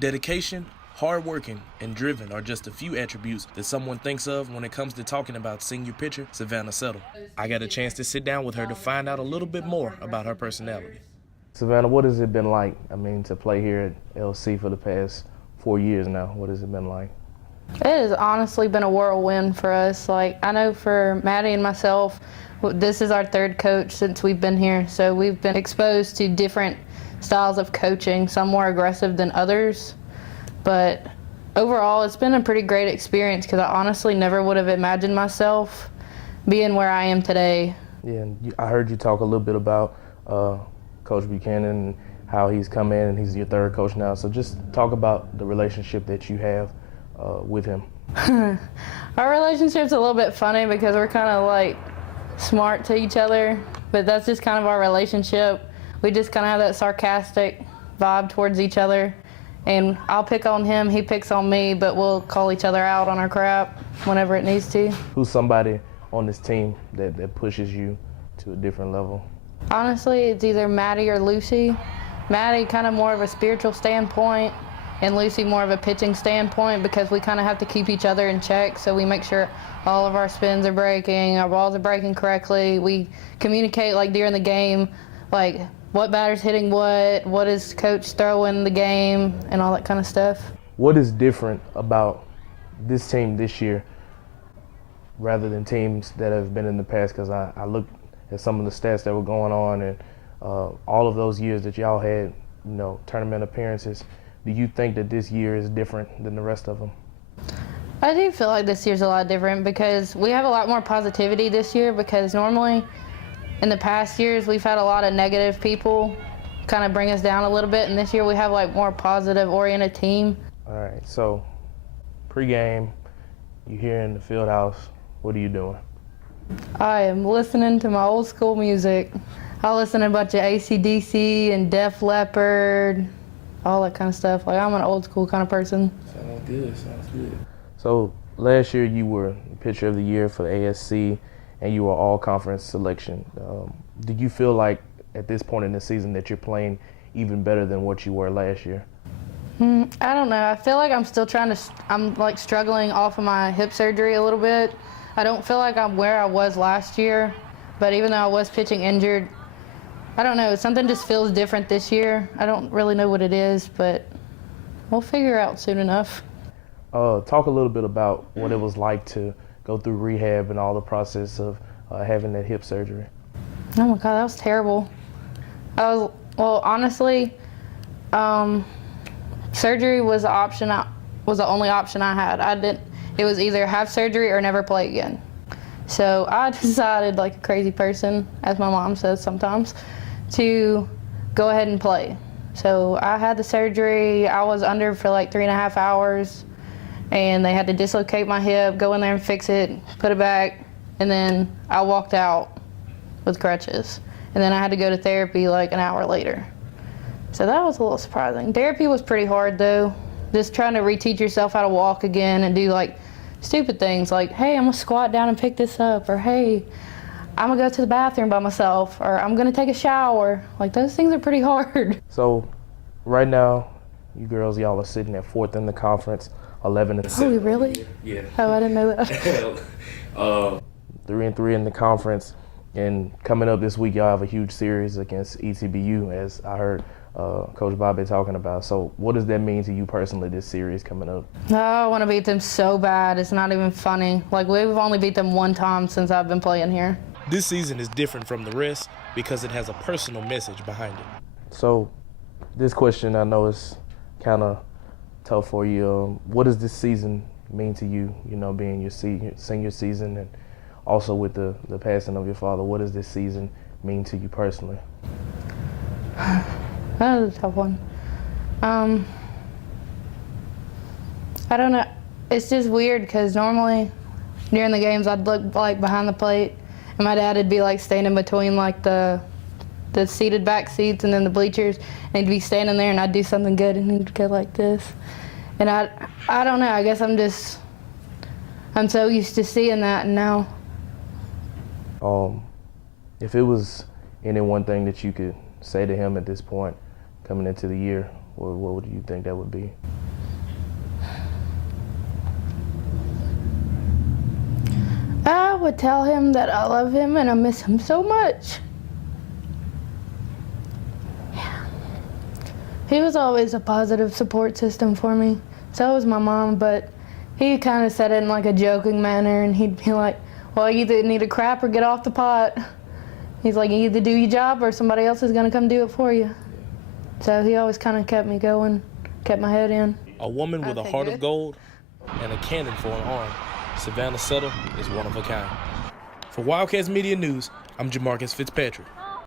Dedication, hardworking, and driven are just a few attributes that someone thinks of when it comes to talking about senior pitcher Savannah Settle. I got a chance to sit down with her to find out a little bit more about her personality. Savannah, what has it been like, to play here at LC for the past 4 years now? What has it been like? It has honestly been a whirlwind for us. I know for Maddie and myself, this is our third coach since we've been here, so we've been exposed to different styles of coaching, some more aggressive than others. But overall, it's been a pretty great experience because I honestly never would have imagined myself being where I am today. Yeah, and I heard you talk a little bit about Coach Buchanan and how he's come in and he's your third coach now. So just talk about the relationship that you have with him. Our relationship's a little bit funny because we're kind of smart to each other, but that's just kind of our relationship. We just kind of have that sarcastic vibe towards each other. And I'll pick on him, he picks on me, but we'll call each other out on our crap whenever it needs to. Who's somebody on this team that pushes you to a different level? Honestly, it's either Maddie or Lucy. Maddie kind of more of a spiritual standpoint, and Lucy more of a pitching standpoint because we kind of have to keep each other in check, so we make sure all of our spins are breaking, our balls are breaking correctly. We communicate during the game, what batter's hitting what is coach throwing the game, and all that kind of stuff. What is different about this team this year rather than teams that have been in the past? Because I looked at some of the stats that were going on, and all of those years that y'all had, tournament appearances. Do you think that this year is different than the rest of them? I do feel like this year's a lot different because we have a lot more positivity this year, because normally in the past years we've had a lot of negative people kind of bring us down a little bit, and this year we have more positive oriented team. All right, so pre-game, you here in the field house, what are you doing? I am listening to my old school music. I listen to a bunch of AC/DC and Def Leppard, all that kind of stuff. I'm an old school kind of person. Sounds good, sounds good. So last year you were pitcher of the year for the ASC, and you were all conference selection. Do you feel like at this point in the season that you're playing even better than what you were last year? I don't know. I feel like I'm still I'm struggling off of my hip surgery a little bit. I don't feel like I'm where I was last year, but even though I was pitching injured, I don't know, something just feels different this year. I don't really know what it is, but we'll figure it out soon enough. Talk a little bit about what it was like to go through rehab and all the process of having that hip surgery. Oh my God, that was terrible. Honestly, surgery was the only option I had. It was either have surgery or never play again. So I decided, like a crazy person, as my mom says sometimes, to go ahead and play. So I had the surgery. I was under for 3.5 hours, and they had to dislocate my hip, go in there and fix it, put it back, and then I walked out with crutches. And then I had to go to therapy an hour later. So that was a little surprising. Therapy was pretty hard though. Just trying to reteach yourself how to walk again and do stupid things hey, I'm gonna squat down and pick this up, or hey, I'm gonna go to the bathroom by myself, or I'm gonna take a shower. Those things are pretty hard. So right now, you girls, y'all are sitting at 4th in the conference, 11-7. Oh, really? Yeah. Oh, I didn't know that. 3-3 in the conference, and coming up this week, y'all have a huge series against ECBU, as I heard Coach Bobby talking about. So what does that mean to you personally, this series coming up? Oh, I want to beat them so bad. It's not even funny. We've only beat them one time since I've been playing here. This season is different from the rest because it has a personal message behind it. So this question, I know is kind of tough for you. What does this season mean to you, being your senior season, and also with the passing of your father? What does this season mean to you personally? That was a tough one. I don't know. It's just weird because normally during the games I'd look behind the plate, and my dad would be standing between the seated back seats and then the bleachers, and he'd be standing there and I'd do something good and he'd go like this. And I don't know, I guess I'm so used to seeing that, and now. If it was any one thing that you could say to him at this point coming into the year, what do you think that would be? I would tell him that I love him and I miss him so much. Yeah. He was always a positive support system for me. So was my mom, but he kind of said it in like a joking manner, and he'd be like, well, you either need a crap or get off the pot. He's like, you either do your job or somebody else is gonna come do it for you. So he always kind of kept me going, kept my head in. A woman with a heart of gold and a cannon for an arm, Savannah Settle is one of a kind. For Wildcats Media News, I'm Jamarcus Fitzpatrick.